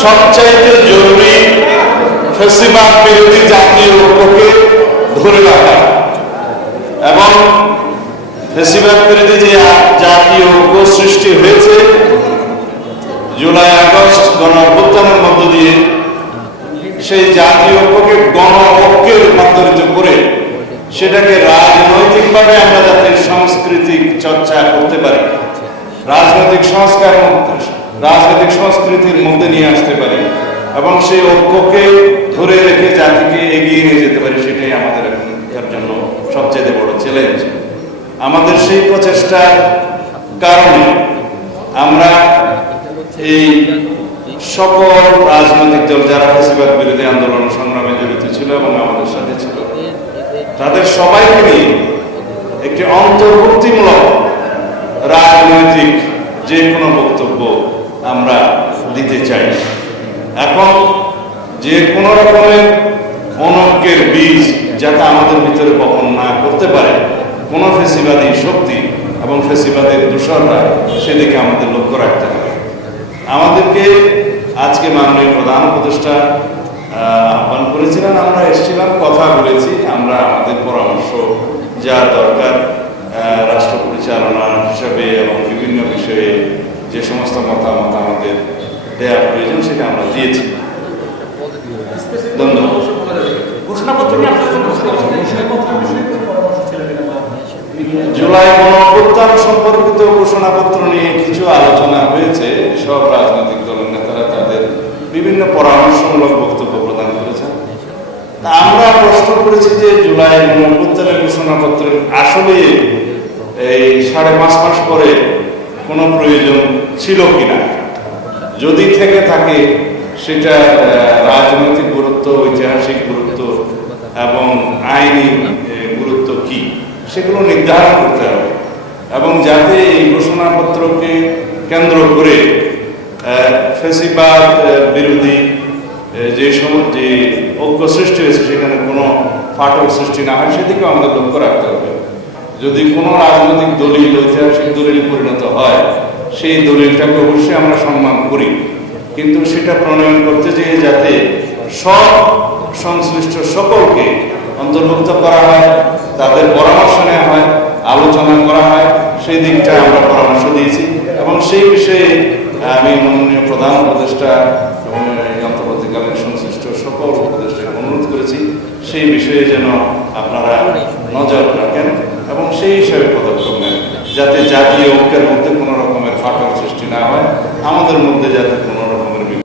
সবচাইতে জরুরি ফেসিবাদ বিরোধী জাতীয় ঐক্যকে ধরে রাখা। এবং ফেসিবাদ বিরোধী যে জাতীয় ঐক্য সৃষ্টি হয়েছে, জুলাই আগস্ট গণ অভ্যুত্থানের মধ্য দিয়ে সেই জাতীয় ঐক্যকে গণ ঐক্যে রূপান্তরিত করে সেটাকে রাজনৈতিকভাবে আমরা যাতে সাংস্কৃতিক চর্চা করতে পারি, রাজনৈতিক সংস্কার রাজনৈতিক সংস্কৃতির মধ্যে নিয়ে আসতে পারি এবং সেই ঐক্যকে ধরে রেখে জাতিকে এগিয়ে নিয়ে যেতে পারি, সেটাই আমাদের এখনকার জন্য সবচেয়ে বড় চ্যালেঞ্জ আমাদের সেই প্রচেষ্টার কারণে আমরা এই সকল রাজনৈতিক দল যারা ফেসিবাদ বিরোধী আন্দোলন সংগ্রামে জড়িত ছিল এবং আমাদের সাথে ছিল, তাদের সবাইকে নিয়ে একটি অন্তর্ভুক্তিমূলক রাজনৈতিক যে কোনো বক্তব্য আমরা দিতে চাই। এখন যে কোনো রকমের অনৈক্যের বীজ যাতে আমাদের ভিতরে বপন না করতে পারে, কোনো ফেসিবাদী শক্তি এবং ফেসিবাদের দূষণরা সেদিকে আমাদের লক্ষ্য রাখতে হবে। আমাদেরকে আজকে মাননীয় প্রধান উপদেষ্টা আহ্বান করেছিলেন, আমরা এসেছিলাম, কথা বলেছি, আমরা আমাদের পরামর্শ যা দরকার। রাষ্ট্র পরিচালনা হিসাবে এবং বিভিন্ন বিষয়ে যে সমস্ত মতামত আমাদের দেওয়া প্রয়োজন সেটা আমরা দিয়েছি। ধন্যবাদ। জুলাই গণঅভ্যুত্থান সম্পর্কিত ঘোষণাপত্র নিয়ে কিছু আলোচনা হয়েছে। সব রাজনৈতিক দলের নেতারা তাদের বিভিন্ন পরামর্শমূলক বক্তব্য প্রদান করেছেন। তা আমরা প্রশ্ন করেছি যে জুলাই গণঅভ্যুত্থানের ঘোষণাপত্রের আসলে এই সাড়ে পাঁচ মাস পরে কোনো প্রয়োজন ছিল কিনা। যদি থেকে থাকে, সেটা রাজনৈতিক গুরুত্ব, ঐতিহাসিক গুরুত্ব এবং আইনি গুরুত্ব কি, সেগুলো নির্ধারণ করতে হবে। এবং যাতে এই ঘোষণাপত্রকে কেন্দ্র করে ফেসিবাদ বিরোধী যে যে ঐক্য সৃষ্টি হয়েছে, সেখানে কোনো ফাটল সৃষ্টি না হয়, সেদিকেও আমাদের লক্ষ্য রাখতে হবে। যদি কোনো রাজনৈতিক দলিল, ঐতিহাসিক দলিল পরিণত হয় সেই দলিলটাকে অবশ্যই আমরা সম্মান করি। কিন্তু সেটা প্রণয়ন করতে যেয়ে যাতে সব সংশ্লিষ্ট সকলকে অন্তর্ভুক্ত করা হয়, তাদের পরামর্শ নেওয়া হয়, আলোচনা করা হয়, সেই দিকটা আমরা পরামর্শ দিয়েছি এবং সেই বিষয়ে আমি মাননীয় প্রধান উপদেষ্টা এবং অন্তর্বর্তীকালীন সংশ্লিষ্ট সকল উপদেষ্টাকে অনুরোধ করেছি, সেই বিষয়ে যেন আপনারা নজর রাখেন এবং সেই হিসাবে পদক্ষেপ নেন, যাতে জাতীয় ঐক্যের মধ্যে কোনো রকমের ফাটল সৃষ্টি না হয় আমাদের মধ্যে যাতে কোনো